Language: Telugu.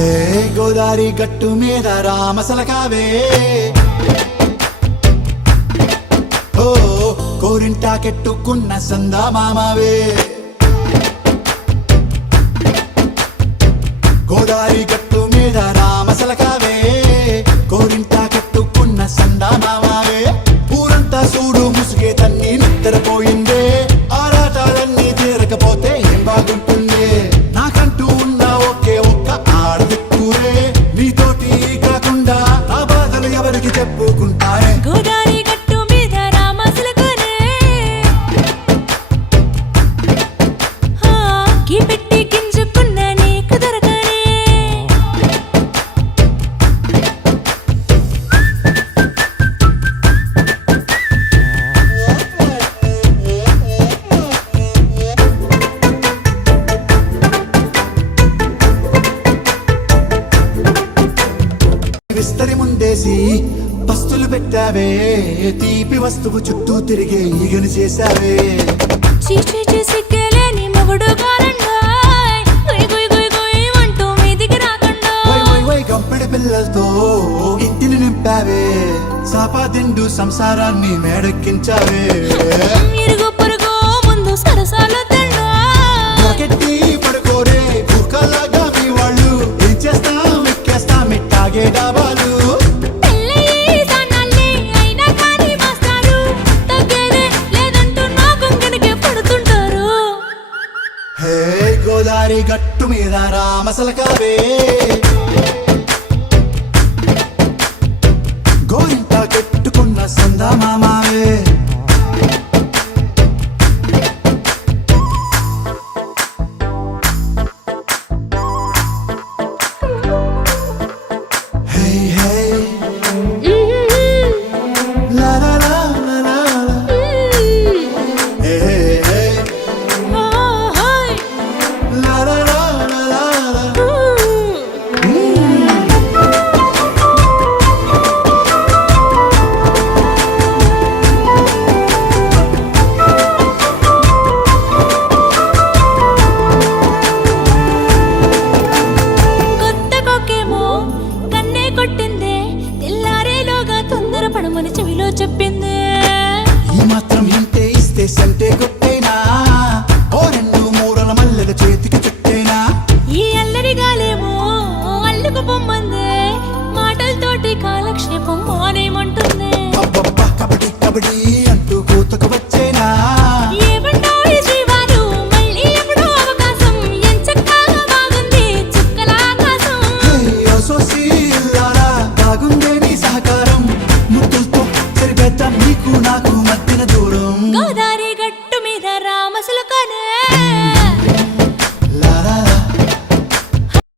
హే గోదారి గట్టు మీద రామసలకావే ఓ కోరింటా కెట్టుకున్న సందా మామావే గోదారి గట్టు మీద రామసలకావే కోరింటా కెట్టుకున్న సందా మామావే ఊరంతా చూడు ముసుగే తన్ని నిద్రపోయిందే ఆరాటాలన్నీ తీరకపోతే ఏం బాగుంటుంది నాకంటూ ఉన్న ఒకే ఒక్క ఆడదిక్కురే నీతోటి కాకుండా ఆ బాధలు ఎవరికి చెప్పుకుంటారే గోదారి గట్టు మీద రామసలకనే కి పెట్టి గింజుకున్న నీకు దొరకనే విస్తరి ముందేసి పస్తులు పెట్టావే తీపి వస్తువు చుట్టూ తిరిగే ఈగను చేశావే చీచీ సిగ్గలేని మొగుడు గారండాయ్ గుయ్ గుయ్ గుయ్ గుయ్ అంటూ మీదికి రాకుండా వై వై వై గంపెడి పిల్లలతో ఇంటిని నింపావే సాపాదిండు సంసారాన్ని మేడెక్కించావే ఇరుగు పొరుగు ముందు సరసాలు తండా రాకెట్టి పడుకోరే కుక్కలాగా మీ వాళ్ళు ఏం చేస్తాం ఎక్కేస్తాం ఎట్టాగే డాబాలు పెళ్ళయి సన్నాల్ని అయినా కానీ మాస్తారు తగ్గేదే లేదంటూ నా కొంగనికే పడుతుంటారు హే గోదారి గట్టు మీద రామసలకావే గోరింట కెట్టుకున్న సందా మామావే హే హే లా లా లా లా లా లా. హే హే హాయ్ లా లా లా లా లా లా. కొత్త కొక్కేమో కన్నే కొట్టిందే తెల్లారేలోగా తొందర పడమని చెవిలో చెప్పిందే ఈ మాత్రం ఇంతే ఇస్తే సంటే కొట్టేనా ఓ రెండు మూరల మల్లెల చేతికి చుట్టేనా ఈ అల్లరి గాలేమో అల్లుకు పొమ్మందే మాటలతోటి కాలక్షేపం మానేమంటుంది అబ్బబ్బా కబడ్డీ కబడ్డీ